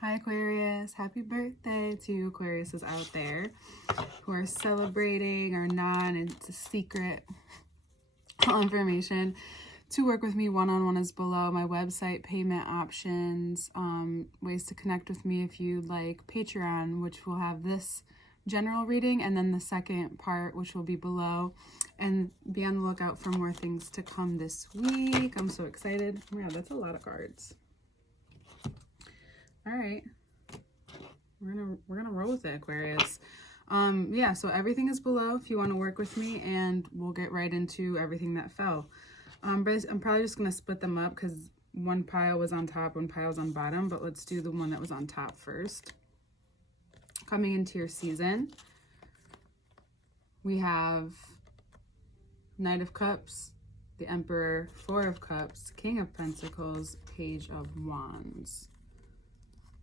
Hi Aquarius, happy birthday to Aquariuses out there who are celebrating or not. It's a secret. All information to work with me one-on-one is below. My website, payment options, ways to connect with me if you'd like, Patreon, which will have this general reading, and then the second part, which will be below. And be on the lookout for more things to come this week. I'm so excited. Oh my God, that's a lot of cards. All right, we're gonna roll with it, Aquarius. Yeah, so everything is below if you want to work with me, and we'll get right into everything that fell. But I'm probably just gonna split them up because one pile was on top, one pile was on bottom, but let's do the one that was on top first. Coming into your season, we have Knight of Cups, the Emperor, Four of Cups, King of Pentacles, Page of Wands.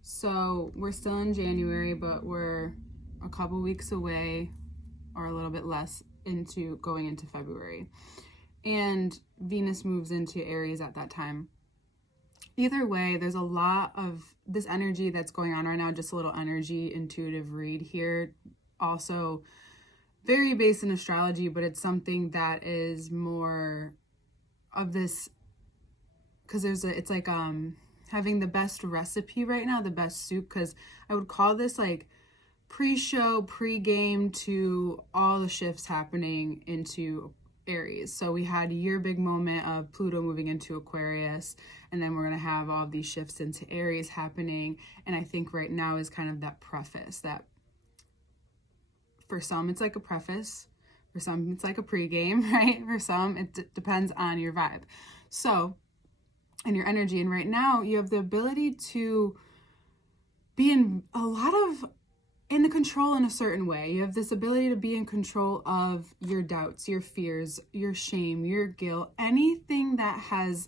So we're still in January, but we're a couple weeks away, or a little bit less, into going into February. And Venus moves into Aries at that time. Either way, there's a lot of this energy that's going on right now, just a little energy intuitive read here. Also very based in astrology, but it's something that is more of this, because it's like having the best recipe right now, the best soup, because I would call this like pre-show, pre-game to all the shifts happening into Aries. So we had your big moment of Pluto moving into Aquarius, and then we're going to have all these shifts into Aries happening. And I think right now is kind of that preface, that for some it's like a preface, for some it's like a pre-game, right? For some it depends on your vibe. So, and your energy. And right now you have the ability to be in a lot of in control in a certain way. You have this ability to be in control of your doubts, your fears, your shame, your guilt, anything that has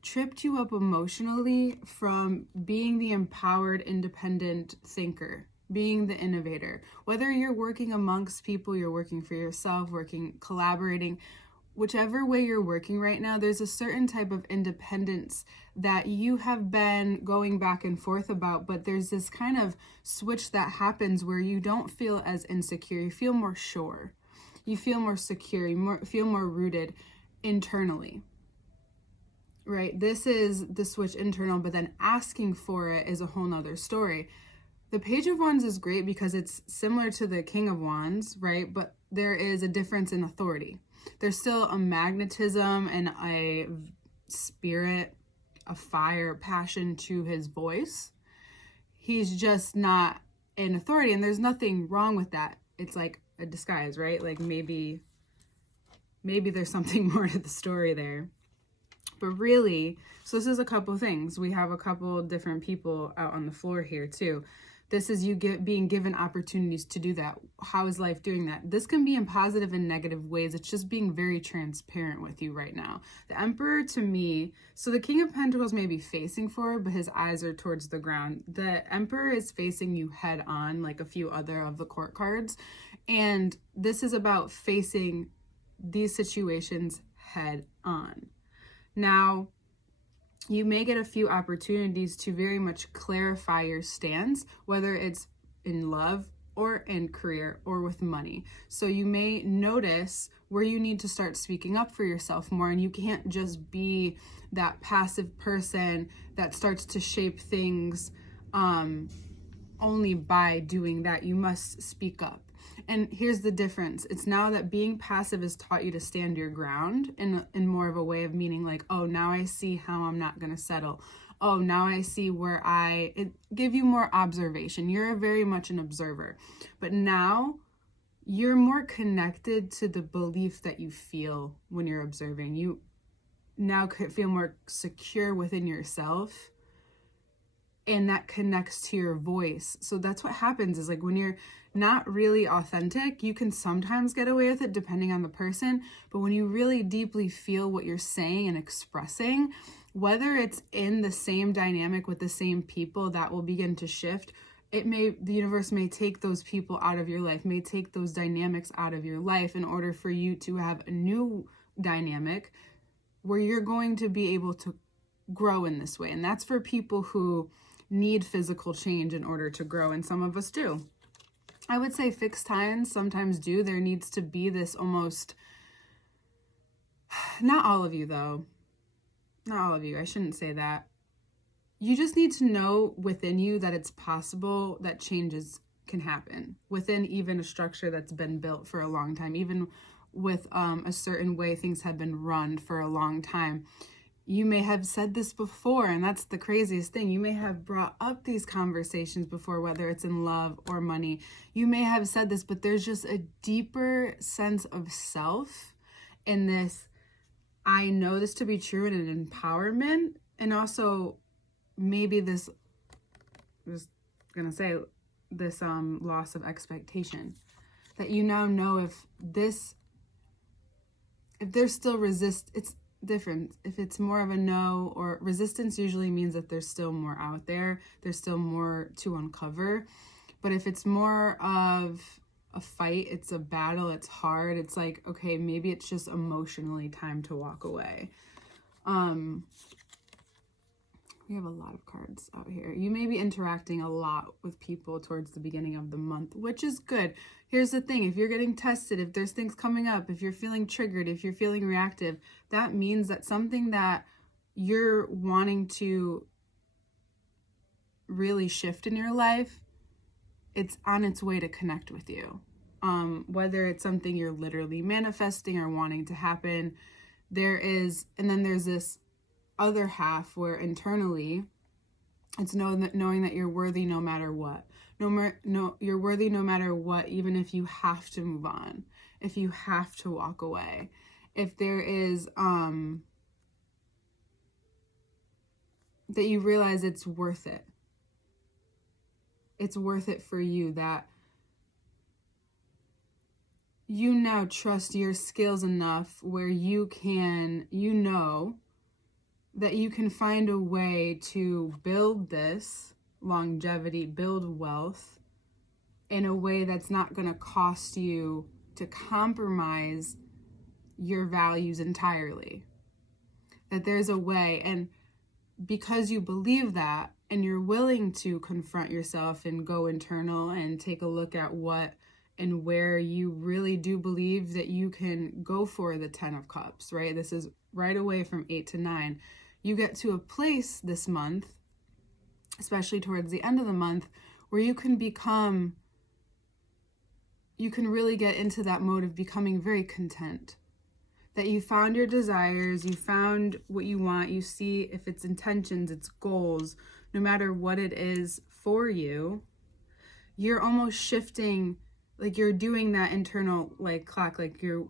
tripped you up emotionally from being the empowered, independent thinker, being the innovator. Whether you're working amongst people, you're working for yourself, collaborating, whichever way you're working right now, there's a certain type of independence that you have been going back and forth about, but there's this kind of switch that happens where you don't feel as insecure. You feel more sure. You feel more secure. You feel more rooted internally, right? This is the switch internal, but then asking for it is a whole nother story. The Page of Wands is great because it's similar to the King of Wands, right? But there is a difference in authority. There's still a magnetism and a spirit, a fire, passion to his voice. He's just not in authority, and there's nothing wrong with that. It's like a disguise, right? Like maybe there's something more to the story there. But really, so this is a couple things. We have a couple different people out on the floor here too. This is you being given opportunities to do that. How is life doing that? This can be in positive and negative ways. It's just being very transparent with you right now. The Emperor, to me, so the King of Pentacles may be facing forward, but his eyes are towards the ground. The Emperor is facing you head on, like a few other of the court cards. And this is about facing these situations head on. Now, you may get a few opportunities to very much clarify your stance, whether it's in love or in career or with money. So you may notice where you need to start speaking up for yourself more, and you can't just be that passive person that starts to shape things only by doing that. You must speak up. And here's the difference. It's now that being passive has taught you to stand your ground in more of a way of meaning like, oh, now I see how I'm not going to settle. Oh, now I see where it give you more observation. You're very much an observer. But now you're more connected to the belief that you feel when you're observing. You now could feel more secure within yourself, and that connects to your voice. So that's what happens is like when you're not really authentic, you can sometimes get away with it depending on the person. But when you really deeply feel what you're saying and expressing, whether it's in the same dynamic with the same people, that will begin to shift. The universe may take those people out of your life, may take those dynamics out of your life in order for you to have a new dynamic where you're going to be able to grow in this way. And that's for people who need physical change in order to grow, and some of us do. I would say fixed signs sometimes do. There needs to be this almost, not all of you though, not all of you, I shouldn't say that. You just need to know within you that it's possible that changes can happen within even a structure that's been built for a long time, even with a certain way things have been run for a long time. You may have said this before, and that's the craziest thing. You may have brought up these conversations before, whether it's in love or money. You may have said this, but there's just a deeper sense of self in this. I know this to be true, and an empowerment, and also maybe this, I was gonna say, this loss of expectation. That you now know if there's still it's different. If it's more of a no, or resistance usually means that there's still more out there. There's still more to uncover. But if it's more of a fight, it's a battle, it's hard, it's like, okay, maybe it's just emotionally time to walk away. We have a lot of cards out here. You may be interacting a lot with people towards the beginning of the month, which is good. Here's the thing. If you're getting tested, if there's things coming up, if you're feeling triggered, if you're feeling reactive, that means that something that you're wanting to really shift in your life, it's on its way to connect with you. Whether it's something you're literally manifesting or wanting to happen, and then there's this other half where internally it's knowing that you're worthy no matter what. You're worthy no matter what, even if you have to move on, if you have to walk away, if there is that you realize it's worth it. It's worth it for you, that you now trust your skills enough where you know that you can find a way to build this longevity, build wealth in a way that's not going to cost you to compromise your values entirely. That there's a way, and because you believe that and you're willing to confront yourself and go internal and take a look at what and where you really do believe that you can go for the 10 of Cups, right? This is right away from 8 to 9. You get to a place this month, especially towards the end of the month, where you can really get into that mode of becoming very content. That you found your desires, you found what you want, you see if it's intentions, it's goals, no matter what it is for you, you're almost shifting, like you're doing that internal like clock, like you're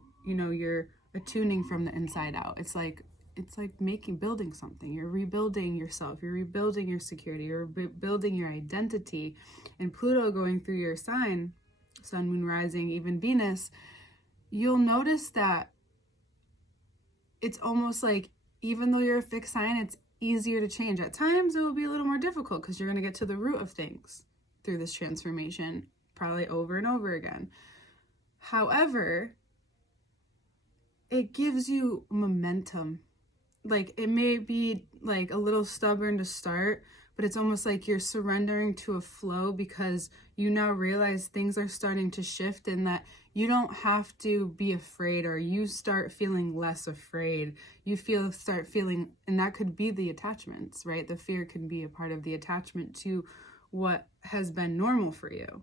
attuning from the inside out. It's like building something. You're rebuilding yourself. You're rebuilding your security. You're building your identity. And Pluto going through your sign, Sun, Moon, Rising, even Venus, you'll notice that it's almost like, even though you're a fixed sign, it's easier to change. At times it will be a little more difficult because you're going to get to the root of things through this transformation, probably over and over again. However, it gives you momentum. Like, it may be like a little stubborn to start, but it's almost like you're surrendering to a flow because you now realize things are starting to shift, and that you don't have to be afraid, or you start feeling less afraid. You start feeling, and that could be the attachments, right? The fear can be a part of the attachment to what has been normal for you.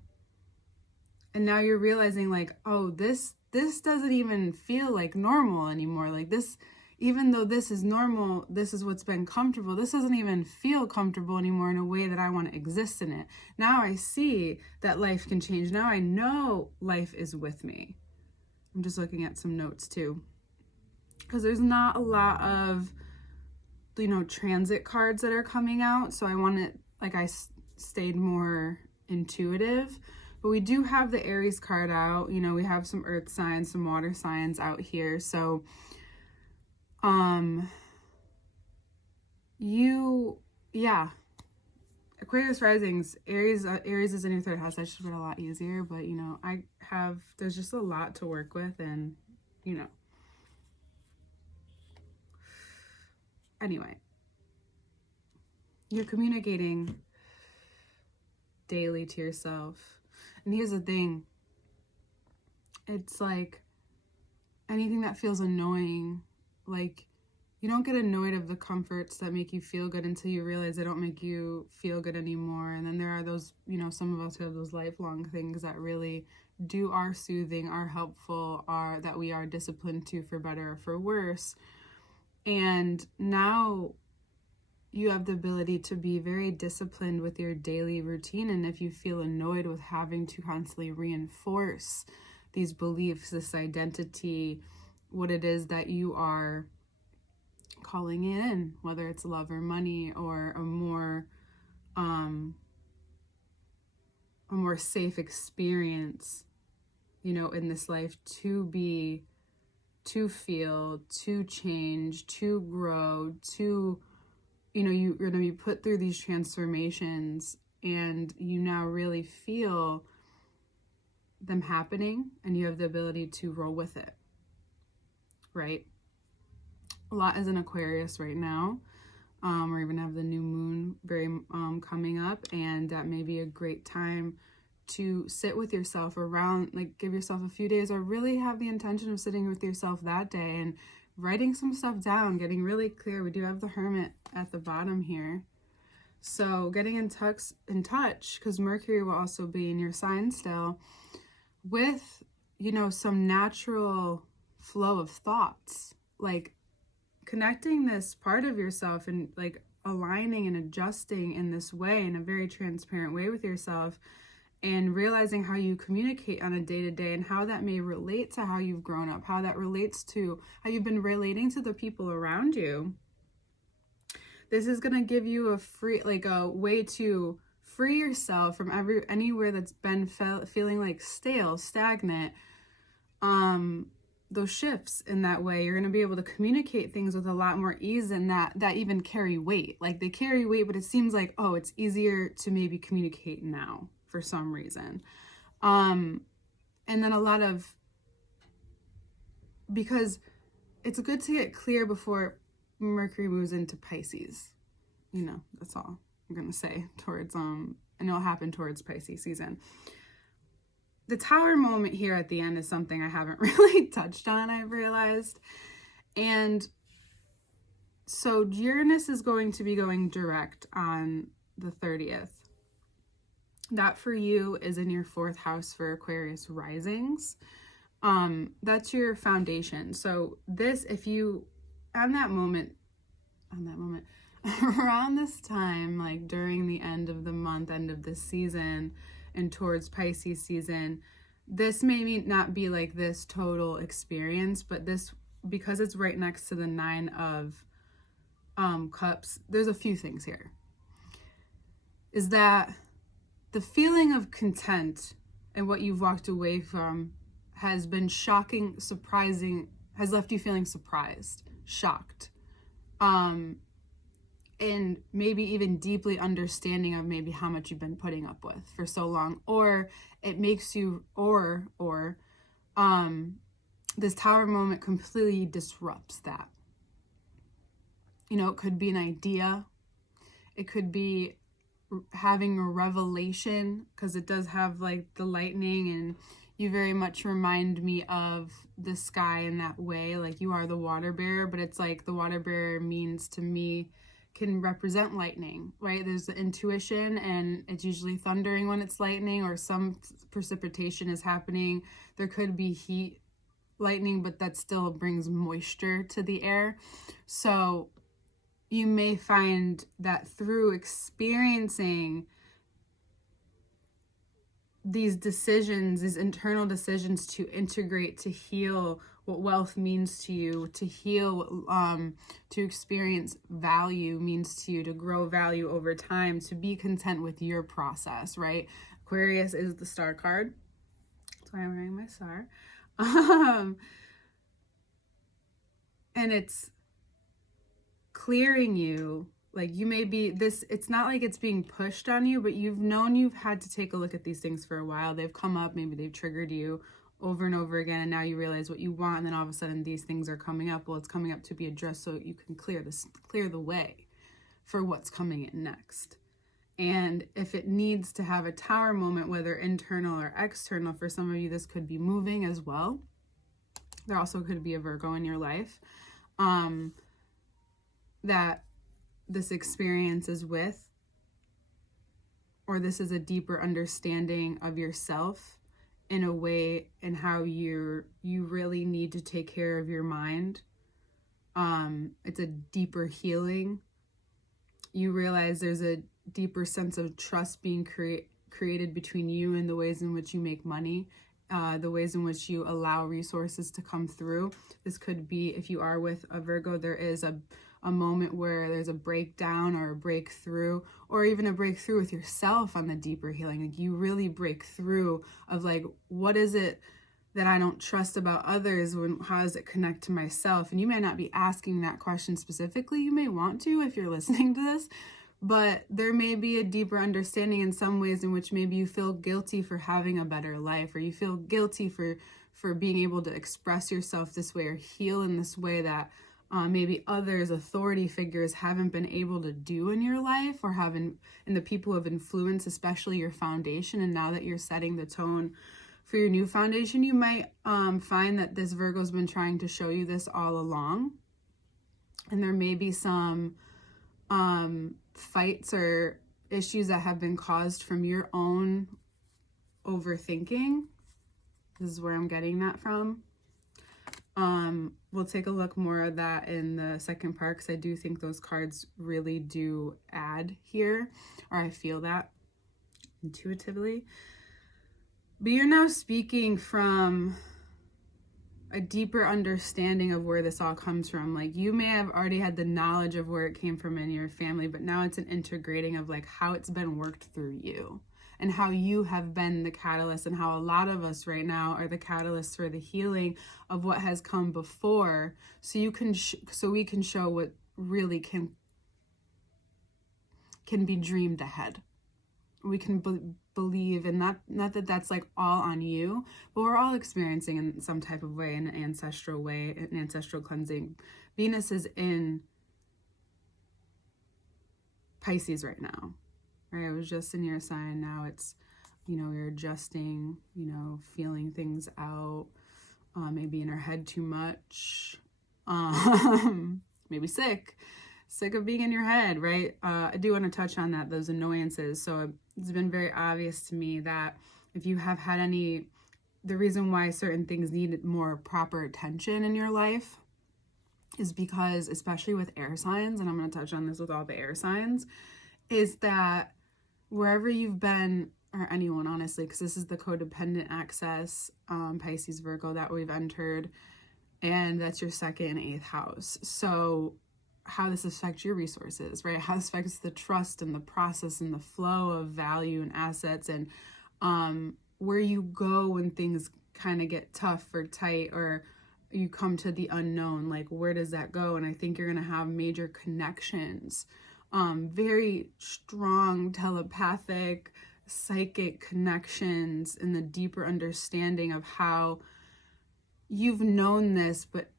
And now you're realizing like, oh, this doesn't even feel like normal anymore. Like this, even though this is normal, this is what's been comfortable, this doesn't even feel comfortable anymore in a way that I want to exist in it. Now I see that life can change. Now I know life is with me. I'm just looking at some notes too, because there's not a lot of, transit cards that are coming out. So I wanted, I stayed more intuitive. But we do have the Aries card out. We have some earth signs, some water signs out here. So Aquarius risings, Aries is in your third house. That should have been a lot easier, but there's just a lot to work with, and anyway, you're communicating daily to yourself. And here's the thing. It's like anything that feels annoying, like you don't get annoyed of the comforts that make you feel good until you realize they don't make you feel good anymore. And then there are those, some of us have those lifelong things that really are soothing, are helpful, are that we are disciplined to, for better or for worse. And now you have the ability to be very disciplined with your daily routine. And if you feel annoyed with having to constantly reinforce these beliefs, this identity, what it is that you are calling in, whether it's love or money or a more safe experience, in this life, to feel, to change, to grow, to, you're going to be put through these transformations, and you now really feel them happening, and you have the ability to roll with it, right? A lot is in Aquarius right now. We're even have the new moon coming up, and that may be a great time to sit with yourself around, like give yourself a few days, or really have the intention of sitting with yourself that day and writing some stuff down, getting really clear. We do have the Hermit at the bottom here. So getting in touch, because Mercury will also be in your sign still, with, some natural flow of thoughts, like connecting this part of yourself and like aligning and adjusting in this way, in a very transparent way with yourself, and realizing how you communicate on a day-to-day and how that may relate to how you've grown up, how that relates to how you've been relating to the people around you. This is going to give you a way to free yourself from anywhere that's been feeling like stale, stagnant, those shifts. In that way, you're going to be able to communicate things with a lot more ease, and that even carry weight. Like they carry weight, but it seems like, oh, it's easier to maybe communicate now for some reason. And then because it's good to get clear before Mercury moves into Pisces. That's all I'm going to say towards, and it'll happen towards Pisces season. The Tower moment here at the end is something I haven't really touched on, I've realized. And so Uranus is going to be going direct on the 30th. That for you is in your 4th house for Aquarius risings. That's your foundation. So this, if you, on that moment, around this time, like during the end of the month, end of this season, and towards Pisces season, this may not be like this total experience, but this, because it's right next to the 9 of Cups, there's a few things here. Is that the feeling of content and what you've walked away from has been shocking, surprising, has left you feeling surprised, shocked, and maybe even deeply understanding of maybe how much you've been putting up with for so long. Or it makes you, this Tower moment completely disrupts that. It could be an idea. It could be having a revelation, because it does have like the lightning, and you very much remind me of the sky in that way. Like you are the water bearer, but it's like the water bearer means to me can represent lightning, right? There's the intuition, and it's usually thundering when it's lightning, or some precipitation is happening. There could be heat lightning, but that still brings moisture to the air. So you may find that through experiencing these decisions, these internal decisions to integrate, to heal what wealth means to you, to heal, to experience value means to you, to grow value over time, to be content with your process, right? Aquarius is the star card. That's why I'm wearing my star. And it's clearing you. Like you may be it's not like it's being pushed on you, but you've had to take a look at these things for a while. They've come up, maybe they've triggered you over and over again, and now you realize what you want, and then all of a sudden these things are coming up. Well, it's coming up to be addressed so you can clear the way for what's coming in next. And if it needs to have a tower moment, whether internal or external, for some of you, this could be moving as well. There also could be a Virgo in your life that this experience is with, or this is a deeper understanding of yourself in a way and how you really need to take care of your mind. It's a deeper healing. You realize there's a deeper sense of trust being created between you and the ways in which you make money, the ways in which you allow resources to come through. This could be, if you are with a Virgo, there is a moment where there's a breakdown or a breakthrough, or even a breakthrough with yourself on the deeper healing. Like you really break through of like, what is it that I don't trust about others? How does it connect to myself? And you may not be asking that question specifically. You may want to if you're listening to this, but there may be a deeper understanding in some ways in which maybe you feel guilty for having a better life, or you feel guilty for being able to express yourself this way or heal in this way that maybe others, authority figures, haven't been able to do in your life, or and the people who have influenced, especially your foundation. And now that you're setting the tone for your new foundation, you might find that this Virgo's been trying to show you this all along. And there may be some fights or issues that have been caused from your own overthinking. This is where I'm getting that from. We'll take a look more of that in the second part, because I do think those cards really do add here, or I feel that intuitively. But you're now speaking from a deeper understanding of where this all comes from. Like you may have already had the knowledge of where it came from in your family, but now it's an integrating of like how it's been worked through you, and how you have been the catalyst, and how a lot of us right now are the catalyst for the healing of what has come before, so you can so we can show what really can be dreamed ahead. We can believe, and not that that's like all on you, but we're all experiencing in some type of way, in an ancestral way, an ancestral cleansing. Venus is in Pisces right now, right? It was just in your sign. Now it's, you're adjusting, feeling things out, maybe in our head too much, maybe sick of being in your head, right? I do want to touch on that, those annoyances. So it's been very obvious to me that if you have had the reason why certain things need more proper attention in your life is because, especially with air signs, and I'm going to touch on this with all the air signs, is that wherever you've been, or anyone honestly, because this is the codependent access, Pisces, Virgo, that we've entered, and that's your second and eighth house. So how this affects your resources, right? How this affects the trust and the process and the flow of value and assets, and where you go when things kind of get tough or tight, or you come to the unknown, like where does that go? And I think you're going to have major connections, very strong telepathic, psychic connections, and the deeper understanding of how you've known this, but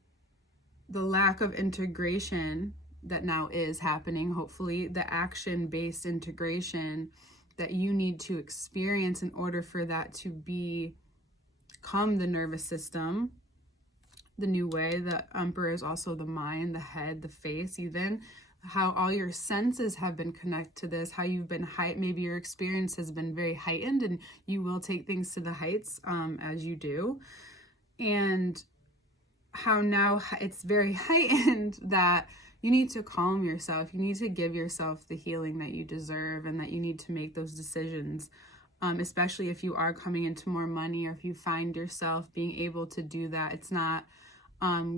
the lack of integration that now is happening, hopefully, the action-based integration that you need to experience in order for that to become the nervous system, the new way. The Emperor is also the mind, the head, the face, even how all your senses have been connected to this, how you've been maybe your experience has been very heightened, and you will take things to the heights as you do. And how now it's very heightened that you need to calm yourself. You need to give yourself the healing that you deserve, and that you need to make those decisions, especially if you are coming into more money, or if you find yourself being able to do that. It's not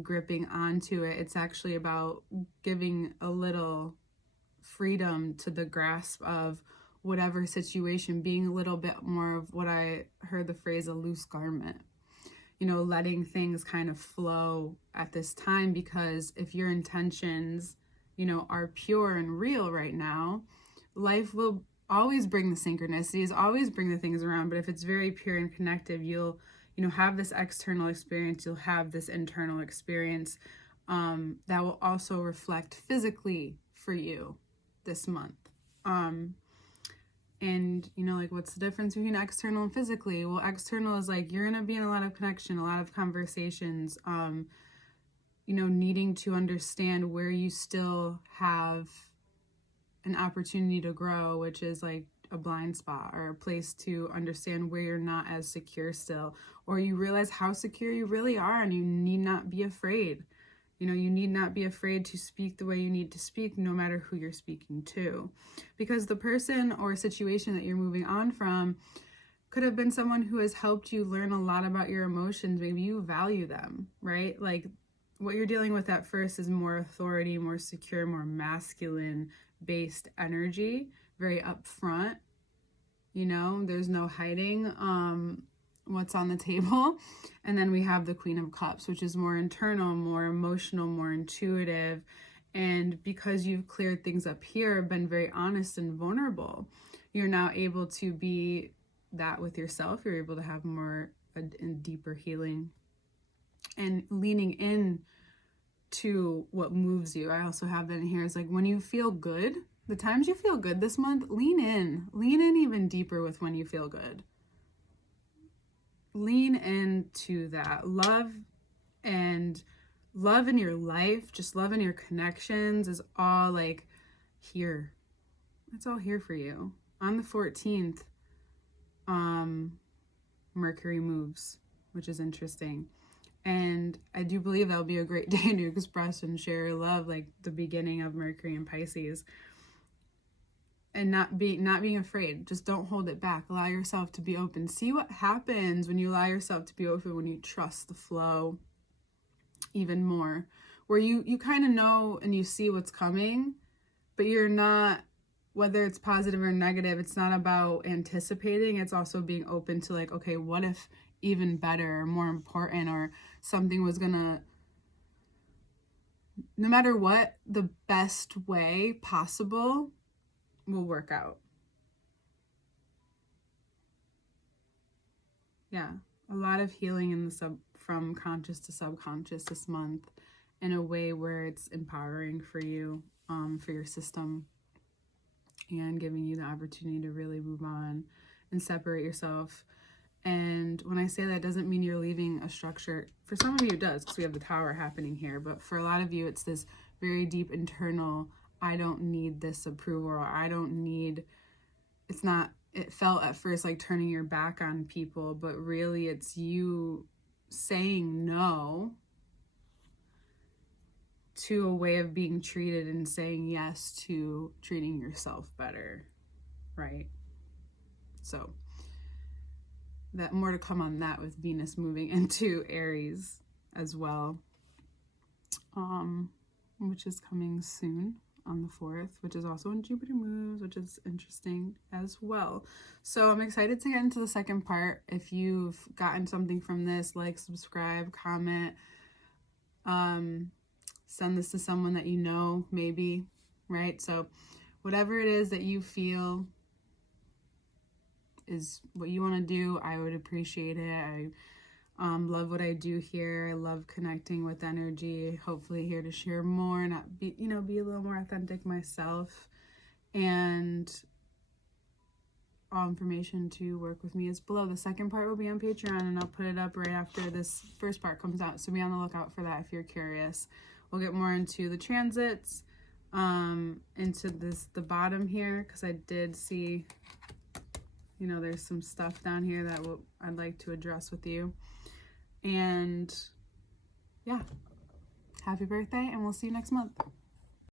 gripping onto it. It's actually about giving a little freedom to the grasp of whatever situation, being a little bit more of what I heard the phrase, a loose garment. Letting things kind of flow at this time, because if your intentions, are pure and real right now, life will always bring the synchronicities, always bring the things around. But if it's very pure and connected, you'll, have this external experience, you'll have this internal experience that will also reflect physically for you this month. And, you know, like, what's the difference between external and physically? Well, external is like, you're going to be in a lot of connection, a lot of conversations, you know, needing to understand where you still have an opportunity to grow, which is like a blind spot or a place to understand where you're not as secure still, or you realize how secure you really are, and you need not be afraid. You know, you need not be afraid to speak the way you need to speak, no matter who you're speaking to. Because the person or situation that you're moving on from could have been someone who has helped you learn a lot about your emotions. Maybe you value them, right? Like, what you're dealing with at first is more authority, more secure, more masculine based energy, very upfront. You know, there's no hiding what's on the table. And then we have the Queen of Cups, which is more internal, more emotional, more intuitive. And because you've cleared things up here, been very honest and vulnerable, you're now able to be that with yourself. You're able to have more and deeper healing and leaning in to what moves you. I also have that in here. It's like, when you feel good, the times you feel good this month, lean in even deeper with when you feel good. Lean into that love, and love in your life, just love in your connections is all like here. It's all here for you. On the 14th, Mercury moves, which is interesting. And I do believe that'll be a great day to express and share love, like the beginning of Mercury and Pisces. And not being afraid. Just don't hold it back. Allow yourself to be open. See what happens when you allow yourself to be open, when you trust the flow even more. Where you kind of know and you see what's coming, but you're not, whether it's positive or negative, it's not about anticipating. It's also being open to like, okay, what if even better or more important, or something was gonna, no matter what, the best way possible will work out. Yeah, a lot of healing in the from conscious to subconscious this month, in a way where it's empowering for you, for your system, and giving you the opportunity to really move on and separate yourself. And when I say that, it doesn't mean you're leaving a structure. For some of you it does, because we have the Tower happening here, but for a lot of you it's this very deep internal, I don't need this approval, or I don't need, it's not, it felt at first like turning your back on people, but really it's you saying no to a way of being treated and saying yes to treating yourself better, right? So that, more to come on that with Venus moving into Aries as well, which is coming soon on the 4th, which is also when Jupiter moves, which is interesting as well. So I'm excited to get into the second part. If you've gotten something from this, like, subscribe, comment, send this to someone that you know, maybe, right? So whatever it is that you feel is what you want to do, I would appreciate it. I love what I do here. I love connecting with energy. Hopefully here to share more, not be, be a little more authentic myself. And all information to work with me is below. The second part will be on Patreon, and I'll put it up right after this first part comes out. So be on the lookout for that if you're curious. We'll get more into the transits, into the bottom here, because I did see, there's some stuff down here that I'd like to address with you. And yeah, happy birthday, and we'll see you next month.